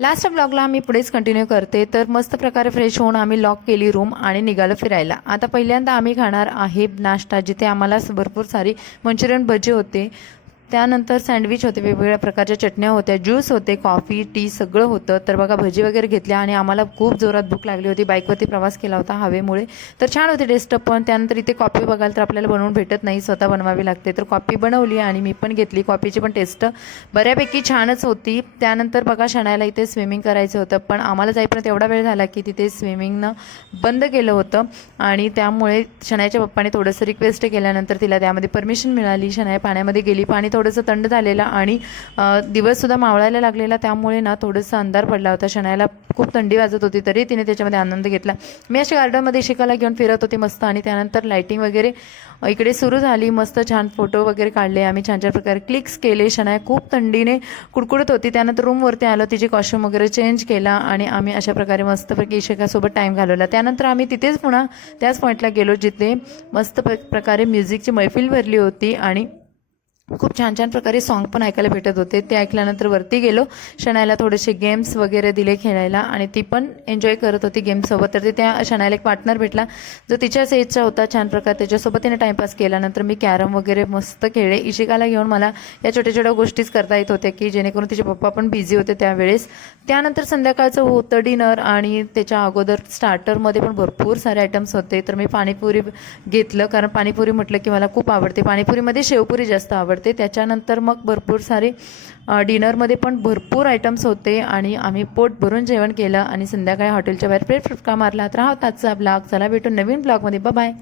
Last ब्लॉगला आम्ही पुढेच continue करते. तर मस्त प्रकारे फ्रेश होऊन आम्ही लॉक केली रूम आणि निघालो फिरायला. आता पहिल्यांदा आम्ही खाणार आहे नाश्ता, जिथे आम्हाला भरपूर सारी मंचुरियन भजी होते, त्यानंतर सँडविच होते, वेगवेगळ्या प्रकारच्या चटण्या होत्या, ज्यूस होते, कॉफी टी सगळं होतं. तर बघा भजी वगैरे घेतल्या आणि आम्हाला खूप जोरात भूक लागली होती. बाईकवरती प्रवास केला होता हवेमुळे, तर छान होते टेस्ट. पण त्यानंतर इथे कॉफी बघाल तर आपल्याला बनवून भेटत नाही, स्वतः बनवावी लागते. तर कॉफी बनवली आणि मी पण घेतली. कॉफीची पण टेस्ट बऱ्यापैकी छानच होती. त्यानंतर बघा शनायला इथे स्विमिंग करायचं होतं, पण आम्हाला जाईपर्यंत एवढा वेळ झाला की तिथे स्विमिंगनं बंद केलं होतं आणि त्यामुळे शनायाच्या पप्पाने थोडंसं रिक्वेस्ट केल्यानंतर तिला त्यामध्ये परमिशन मिळाली. शनाया पाण्यामध्ये गेली. पाणी थोडंसं थंड झालेलं आणि दिवससुद्धा मावळायला लागलेला, त्यामुळे ना थोडंसं अंधार पडला होता. शनायाला खूप थंडी वाजत होती, तरी तिने त्याच्यामध्ये आनंद घेतला. मी अशा गार्डनमध्ये इशिकाला घेऊन फिरत होते मस्त, आणि त्यानंतर लाईटिंग वगैरे इकडे सुरू झाली. मस्त छान फोटो वगैरे काढले आम्ही, छान छान प्रकारे क्लिक्स केले. शनाया खूप थंडीने कुडकुडत होती. त्यानंतर रूमवरती आलो, तिची कॉस्ट्यूम वगैरे चेंज केला आणि आम्ही अशा प्रकारे मस्तपैकी इशिकासोबत टाईम घालवला. त्यानंतर आम्ही तिथेच पुन्हा त्याच पॉईंटला गेलो जिथे मस्त प्रकारे म्युझिकची मैफिल भरली होती आणि खूप छान छान प्रकारे सॉन्ग पण ऐकायला भेटत होते. ते ऐकल्यानंतर वरती गेलो. शनायाला थोडेसे गेम्स वगैरे दिले खेळायला आणि ती पण एन्जॉय करत होती गेमसोबत. तर त्या शनायाला एक पार्टनर भेटला जो तिच्याच एजचा होता. छान प्रकारे त्याच्यासोबत तिने टाईमपास केला. नंतर मी कॅरम वगैरे मस्त खेळले. इशिकाला घेऊन मला या छोट्या छोट्या गोष्टीच करता येत होत्या की जेणेकरून तिचे पप्पा पण बिझी होते त्यावेळेस. त्यानंतर संध्याकाळचं होतं डिनर आणि त्याच्या अगोदर स्टार्टरमध्ये पण भरपूर सारे आयटम्स होते. तर मी पाणीपुरी घेतलं, कारण पाणीपुरी म्हटलं की मला खूप आवडते. पाणीपुरीमध्ये शेवपुरी जास्त आवडते. त्याच्यानंतर मग भरपूर सारे डिनरमध्ये पण भरपूर आयटम्स होते आणि आम्ही पोट भरून जेवण केलं आणि संध्याकाळी हॉटेलच्या बाहेर फेर फटका मारला. तर हा आजचा ब्लॉग. चला भेटून नवीन ब्लॉगमध्ये. बाय.